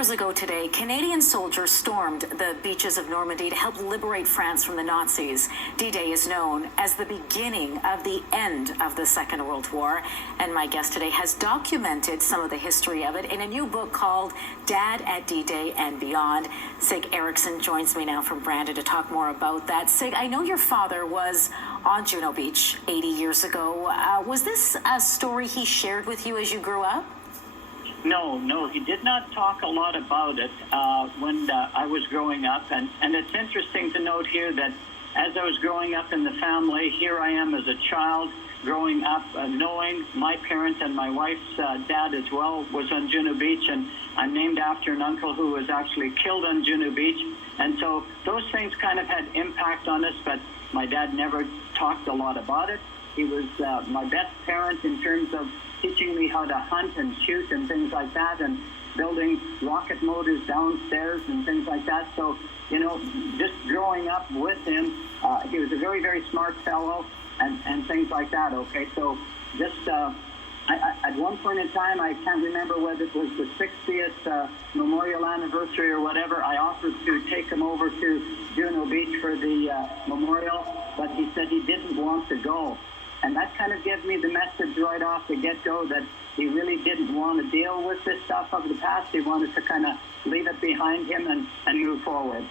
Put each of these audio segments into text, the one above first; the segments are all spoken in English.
years ago today, Canadian soldiers stormed the beaches of Normandy to help liberate France from the Nazis. D-Day is known as the beginning of the end of the Second World War, and my guest today has documented some of the history of it in a new book called Dad at D-Day and Beyond. Sig Eiriksson joins me now from Brandon to talk more about that. Sig, I know your father was on Juno Beach 80 years ago. Was this a story he shared with you as you grew up? No, he did not talk a lot about it when I was growing up. And it's interesting to note here that as I was growing up in the family, here I am as a child growing up knowing my parents and my wife's dad as well was on Juno Beach. And I'm named after an uncle who was actually killed on Juno Beach. And so those things kind of had impact on us, but my dad never talked a lot about it. He was my best parent in terms of teaching me how to hunt and shoot and things like that, and building rocket motors downstairs and things like that. So, just growing up with him, he was a very, very smart fellow and things like that, okay? So just at one point in time, I can't remember whether it was the 60th memorial anniversary or whatever, I offered to take him over to Juno Beach for the memorial, but he said he didn't want to go. And that kind of gave me the message right off the get-go that he really didn't want to deal with this stuff of the past. He wanted to kind of leave it behind him and move forward.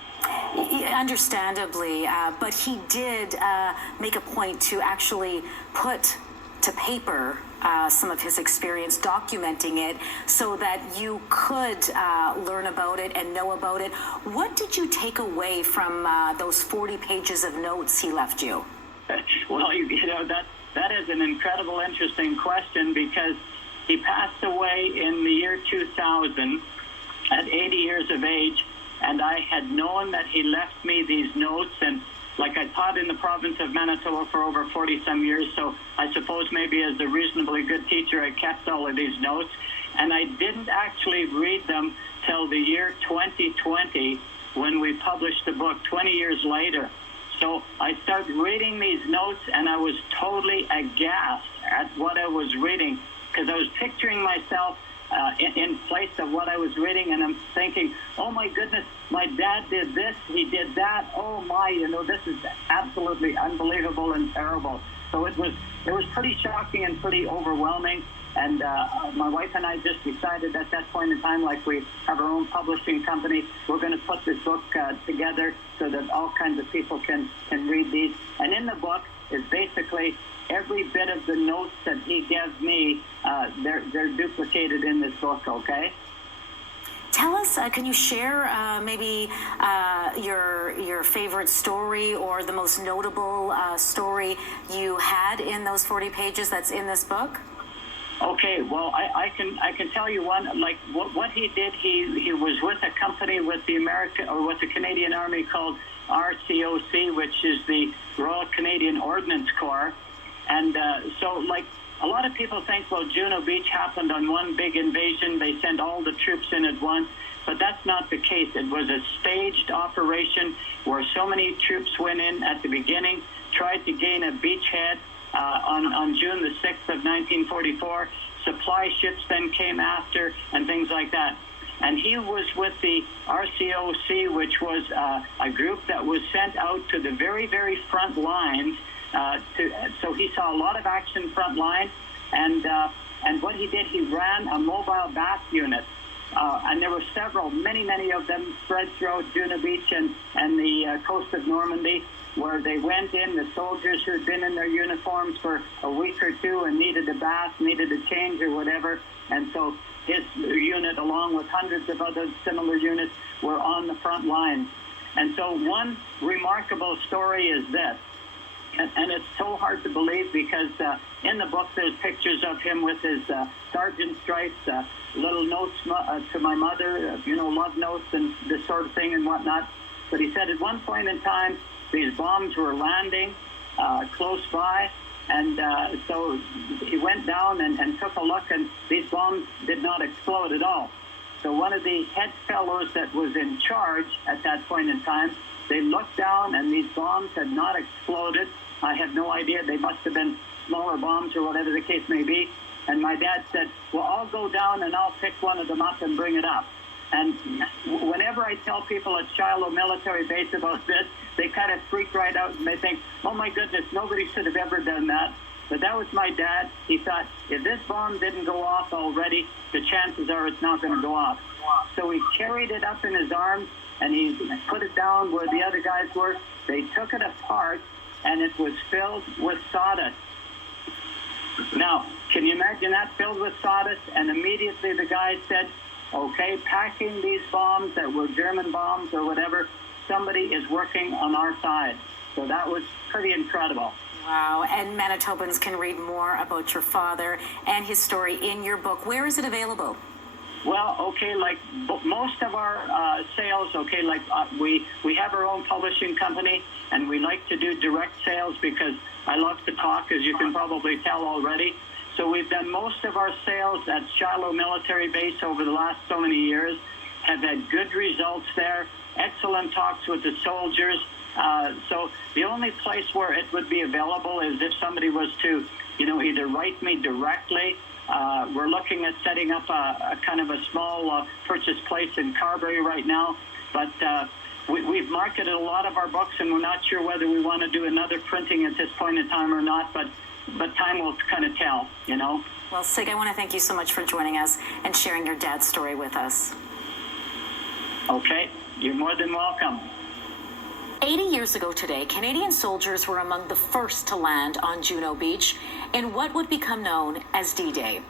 Understandably, but he did make a point to actually put to paper some of his experience, documenting it so that you could learn about it and know about it. What did you take away from those 40 pages of notes he left you? Well, that is an incredible, interesting question, because he passed away in the year 2000 at 80 years of age, and I had known that he left me these notes, and like I taught in the province of Manitoba for over 40-some years, so I suppose maybe as a reasonably good teacher I kept all of these notes, and I didn't actually read them till the year 2020 when we published the book 20 years later. So I started reading these notes, and I was totally aghast at what I was reading, because I was picturing myself in place of what I was reading, and I'm thinking, oh my goodness, my dad did this, he did that, oh my, this is absolutely unbelievable and terrible. So it was pretty shocking and pretty overwhelming. And my wife and I just decided at that point in time, like we have our own publishing company, we're going to put this book together so that all kinds of people can read these. And in the book is basically every bit of the notes that he gave me, they're duplicated in this book, okay? Tell us, can you share maybe your favorite story or the most notable story you had in those 40 pages that's in this book? Okay, well, I can tell you one. Like what he did, he was with a company with the Canadian Army called RCOC, which is the Royal Canadian Ordnance Corps, and so like a lot of people think, well, Juno Beach happened on one big invasion. They sent all the troops in at once, but that's not the case. It was a staged operation where so many troops went in at the beginning, tried to gain a beachhead. On June the 6th of 1944, supply ships then came after and things like that. And he was with the RCOC, which was a group that was sent out to the very, very front lines. So he saw a lot of action front line. And what he did, he ran a mobile bath unit. And there were many of them spread throughout Juno Beach and the coast of Normandy, where they went in, the soldiers who had been in their uniforms for a week or two and needed a bath, needed a change or whatever. And so his unit, along with hundreds of other similar units, were on the front lines. And so one remarkable story is this, and it's so hard to believe, because in the book there's pictures of him with his sergeant stripes, little notes to my mother, love notes and this sort of thing and whatnot. But he said at one point in time, these bombs were landing close by, and so he went down and took a look, and these bombs did not explode at all. So one of the head fellows that was in charge at that point in time, they looked down, and these bombs had not exploded. I have no idea. They must have been smaller bombs or whatever the case may be. And my dad said, well, I'll go down and I'll pick one of them up and bring it up. And whenever I tell people at Shiloh Military Base about this, they kind of freak right out and they think, oh my goodness, nobody should have ever done that. But that was my dad. He thought, if this bomb didn't go off already, the chances are it's not going to go off. So he carried it up in his arms and he put it down where the other guys were. They took it apart and it was filled with sawdust. Now, can you imagine that, filled with sawdust? And immediately the guy said, okay, packing these bombs that were German bombs or whatever, somebody is working on our side. So that was pretty incredible. Wow, and Manitobans can read more about your father and his story in your book. Where is it available? Well, okay, like most of our sales, okay, like we have our own publishing company, and we like to do direct sales because I love to talk, as you can probably tell already. So we've done most of our sales at Shiloh Military Base over the last so many years, have had good results there, excellent talks with the soldiers. So the only place where it would be available is if somebody was to, either write me directly. We're looking at setting up a kind of a small purchase place in Carberry right now. But we've marketed a lot of our books, and we're not sure whether we want to do another printing at this point in time or not. But time will kind of tell, Well, Sig, I want to thank you so much for joining us and sharing your dad's story with us. Okay, you're more than welcome. 80 years ago today, Canadian soldiers were among the first to land on Juno Beach in what would become known as D-Day.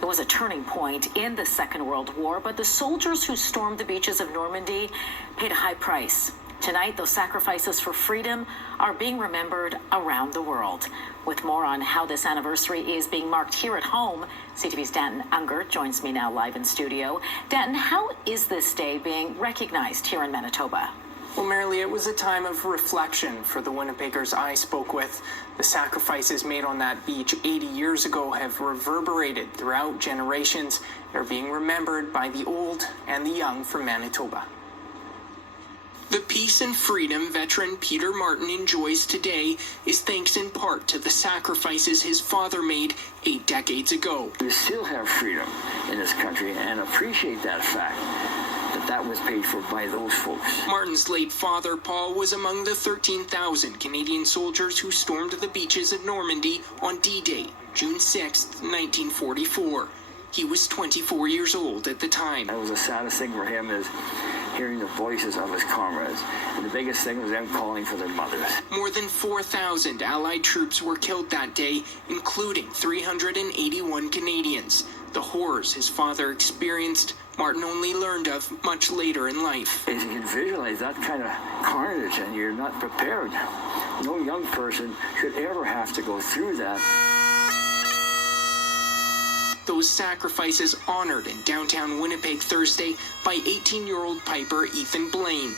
It was a turning point in the Second World War, but the soldiers who stormed the beaches of Normandy paid a high price. Tonight, those sacrifices for freedom are being remembered around the world. With more on how this anniversary is being marked here at home, CTV's Danton Unger joins me now live in studio. Danton, how is this day being recognized here in Manitoba? Well, Marilee, it was a time of reflection for the Winnipeggers I spoke with. The sacrifices made on that beach 80 years ago have reverberated throughout generations and are being remembered by the old and the young from Manitoba. The peace and freedom veteran Peter Martin enjoys today is thanks in part to the sacrifices his father made 8 decades ago. We still have freedom in this country and appreciate that fact. That was paid for by those folks. Martin's late father, Paul, was among the 13,000 Canadian soldiers who stormed the beaches of Normandy on D-Day, June 6, 1944. He was 24 years old at the time. That was the saddest thing for him, is hearing the voices of his comrades. And the biggest thing was them calling for their mothers. More than 4,000 Allied troops were killed that day, including 381 Canadians. The horrors his father experienced, Martin only learned of much later in life. As you can visualize that kind of carnage and you're not prepared, no young person should ever have to go through that. Those sacrifices honored in downtown Winnipeg Thursday by 18-year-old piper Ethan Blaine,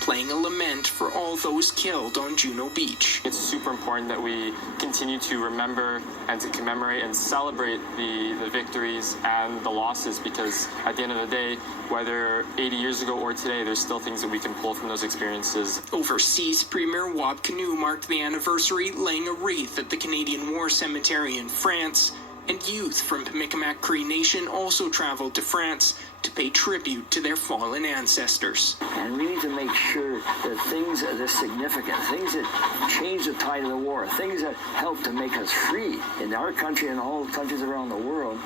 playing a lament for all those killed on Juno Beach. It's super important that we continue to remember and to commemorate and celebrate the victories and the losses, because at the end of the day, whether 80 years ago or today, there's still things that we can pull from those experiences. Overseas, Premier Wab Kinew marked the anniversary laying a wreath at the Canadian War Cemetery in France, and youth from Pemmican Cree Nation also traveled to France to pay tribute to their fallen ancestors. And we need to make sure that things that are significant, things that change the tide of the war, things that help to make us free in our country and all countries around the world,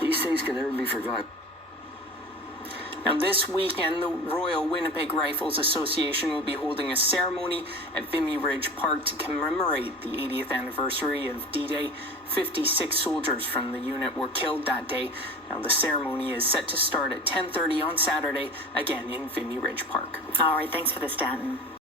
these things can never be forgotten. Now, this weekend, the Royal Winnipeg Rifles Association will be holding a ceremony at Vimy Ridge Park to commemorate the 80th anniversary of D-Day. 56 soldiers from the unit were killed that day. Now, the ceremony is set to start at 10:30 on Saturday, again in Vimy Ridge Park. All right, thanks for this, Danton.